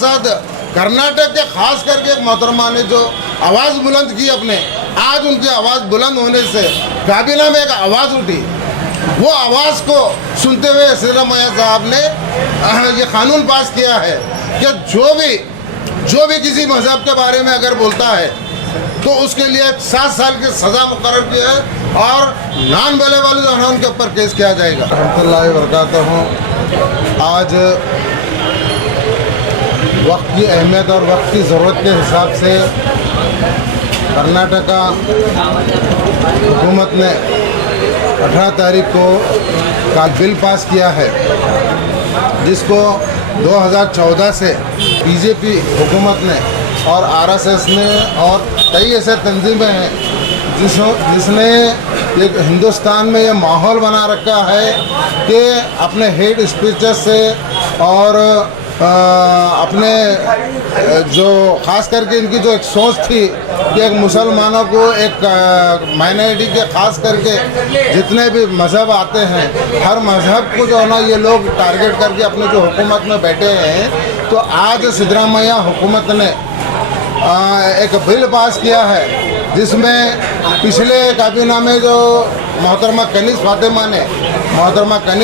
साथ कर्नाटक के खास करके एक मोहतरमा ने जो आवाज़ बुलंद की अपने, आज उनकी आवाज़ बुलंद होने से काबीना में एक आवाज़ उठी। वो आवाज़ को सुनते हुए सिद्धरामैया साहब ने ये कानून पास किया है कि जो भी किसी मज़हब के बारे में अगर बोलता है तो उसके लिए 7 साल की सज़ा मुकर्रर की है और नान बोले वाले जो है उनके ऊपर केस किया जाएगा। रहमतुल्लाहि व बरकातहू। आज वक्त की अहमियत और वक्त की ज़रूरत के हिसाब से कर्नाटका हुकूमत ने 18 तारीख को का बिल पास किया है, जिसको 2014 से बीजेपी हुकूमत ने और आरएसएस ने और कई ऐसे तंजीमें हैं जिसने एक हिंदुस्तान में ये माहौल बना रखा है कि अपने हेट स्पीचेस से और अपने जो ख़ास करके इनकी जो एक सोच थी कि एक मुसलमानों को एक माइनॉरिटी के ख़ास करके जितने भी मज़हब आते हैं हर मज़हब को जो है ना ये लोग टारगेट करके अपने जो हुकूमत में बैठे हैं। तो आज सिद्धरामैया हुकूमत ने एक बिल पास किया है जिसमें पिछले काबीना में जो मोहतरमा कनीज़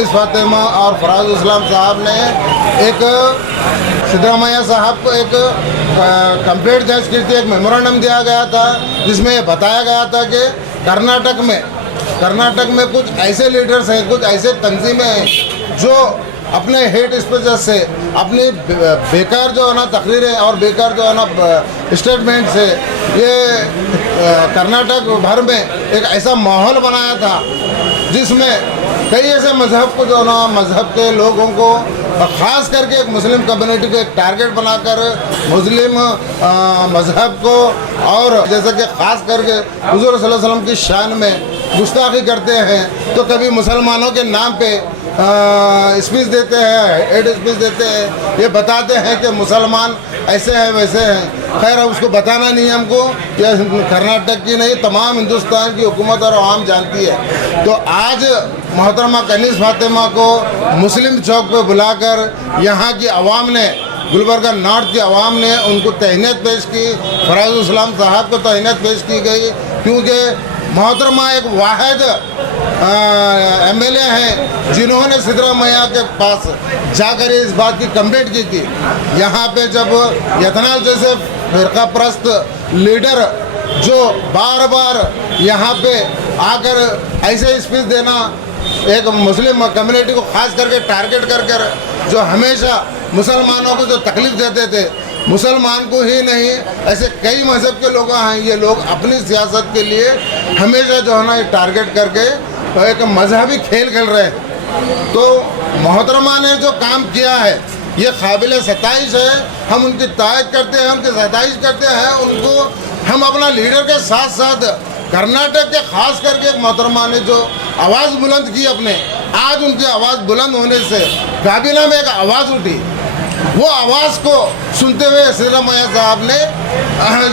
फातिमा और फराज इस्लाम साहब ने एक सिद्धरामैया साहब को एक कंप्लेंट दर्ज की थी, एक मेमोरेंडम दिया गया था जिसमें ये बताया गया था कि कर्नाटक में कुछ ऐसे लीडर्स हैं, कुछ ऐसे तंजीमें हैं जो अपने हेट स्पीचेस से अपनी बेकार जो है ना तकरीरें और बेकार जो है ना स्टेटमेंट से ये कर्नाटक भर में एक ऐसा माहौल बनाया था जिसमें कई ऐसे मज़हब को जो है ना मज़हब के लोगों को ख़ास करके एक मुस्लिम कम्युनिटी को एक टारगेट बनाकर मुस्लिम मज़हब को और जैसे कि ख़ास करके हुज़ूर सल्लल्लाहु अलैहि वसल्लम की शान में गुस्ताखी करते हैं तो कभी मुसलमानों के नाम पे स्पीच देते हैं, हेड स्पीच देते हैं, ये बताते हैं कि मुसलमान ऐसे हैं वैसे हैं। खैर उसको बताना नहीं हमको, यह कर्नाटक की नहीं तमाम हिंदुस्तान की हुकूमत और आवाम जानती है। तो आज मोहतरमा कनीज़ फातिमा को मुस्लिम चौक पे बुलाकर यहाँ की आवाम ने, गुलबर्गा नॉर्थ की आवाम ने उनको तहनीत पेश की, फराज इस्लाम साहब को तहनीत पेश की गई क्योंकि मोहतरमा एक वाहिद एमएलए हैं जिन्होंने सिद्धरामैया के पास जाकर इस बात की कंप्लेंट की थी। यहाँ पे जब यथनाल जैसे फिरका परस्त लीडर जो बार बार यहाँ पे आकर ऐसे स्पीच देना एक मुस्लिम कम्युनिटी को खास करके टारगेट कर जो हमेशा मुसलमानों को जो तकलीफ़ देते थे, मुसलमान को ही नहीं ऐसे कई मज़हब के लोग हैं, ये लोग अपनी सियासत के लिए हमेशा जो है ना टारगेट करके तो एक मजहबी खेल खेल रहे हैं। तो मोहतरमा ने जो काम किया है ये काबिल सताइश है, हम उनकी तारीफ करते हैं, उनकी सताइश करते हैं उनको। हम अपना लीडर के साथ साथ कर्नाटक के खास करके एक मोहतरमा ने जो आवाज़ बुलंद की अपने, आज उनकी आवाज़ बुलंद होने से काबीना में एक आवाज़ उठी। वो आवाज़ को सुनते हुए सिद्धरामैया साहब ने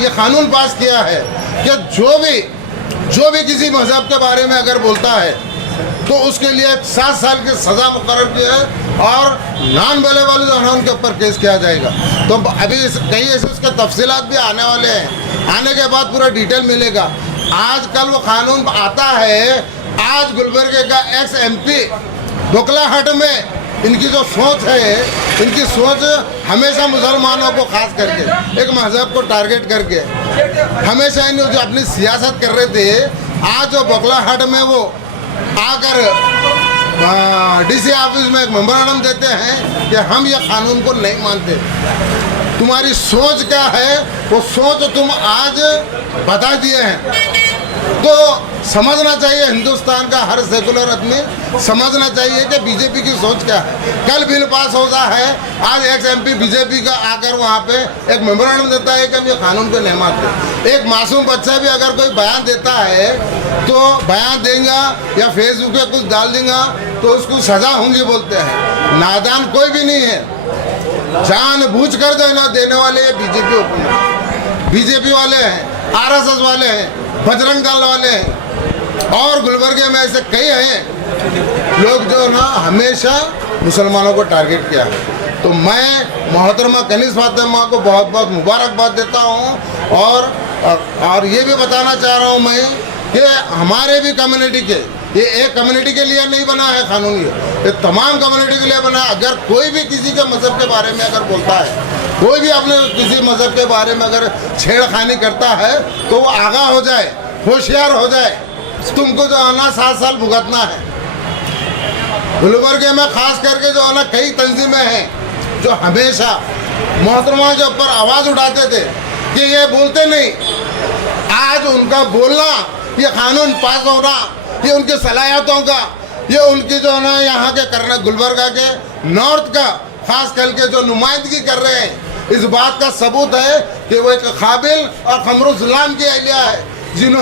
ये कानून पास किया है कि जो भी किसी मज़हब के बारे में अगर बोलता है तो उसके लिए 7 साल की सज़ा मुकर्रर की है और नान बोले वाले जो है उनके ऊपर केस किया जाएगा। तो अभी कई ऐसे उसके तफसीलात भी आने वाले हैं, आने के बाद पूरा डिटेल मिलेगा। आज कल वो कानून आता है, आज गुलबर्गे का एक्स MP बोकलाहट में इनकी जो सोच है, इनकी सोच हमेशा मुसलमानों को खास करके एक मज़हब को टारगेट करके हमेशा इन जो अपनी सियासत कर रहे थे, आज जो बोकलाहट में वो आकर DC ऑफिस में एक मेमोरेंडम देते हैं कि हम ये कानून को नहीं मानते। तुम्हारी सोच क्या है वो सोच तुम आज बता दिए हैं। तो समझना चाहिए हिंदुस्तान का हर सेकुलर आदमी समझना चाहिए कि बीजेपी की सोच क्या है। कल बिल पास होता है, आज एक्स MP बीजेपी का आकर वहाँ पे एक मेमोरेंडम देता है कि हम ये कानून को नहीं मानते। एक मासूम बच्चा भी अगर कोई बयान देता है तो बयान देगा या फेसबुक पे कुछ डाल देगा तो उसको सज़ा होंगी बोलते हैं। नादान कोई भी नहीं है, जानबूझकर देने वाले ये बीजेपी वाले हैं, RSS वाले हैं, बजरंग दल वाले हैं और गुलबर्गे में ऐसे कई हैं लोग जो ना हमेशा मुसलमानों को टारगेट किया है। तो मैं मोहतरमा कनीज़ फातिमा को बहुत बहुत मुबारकबाद देता हूँ। और ये भी बताना चाह रहा हूँ मैं कि हमारे भी कम्युनिटी के, ये एक कम्युनिटी के लिए नहीं बना है कानून, ये तमाम कम्युनिटी के लिए बना है। अगर कोई भी किसी के मज़हब के बारे में अगर बोलता है, कोई भी अपने किसी मज़हब के बारे में अगर छेड़खानी करता है तो वो आगाह हो जाए, होशियार हो जाए। तुमको जो है ना 7 साल भुगतना है। गुलबर्गे में ख़ास करके जो है ना कई तंजीमें हैं जो हमेशा मोहतरमा के ऊपर आवाज़ उठाते थे कि ये बोलते नहीं। आज उनका बोलना, ये कानून पास होना, ये उनकी सलाहियतों का, ये उनकी जो है ना यहाँ के करना, गुलबर्गा के नॉर्थ का खास करके जो नुमाइंदगी कर रहे हैं, इस बात का सबूत है कि वो एक काबिल और खमरुज़लाम की अहलिया है जिन्होंने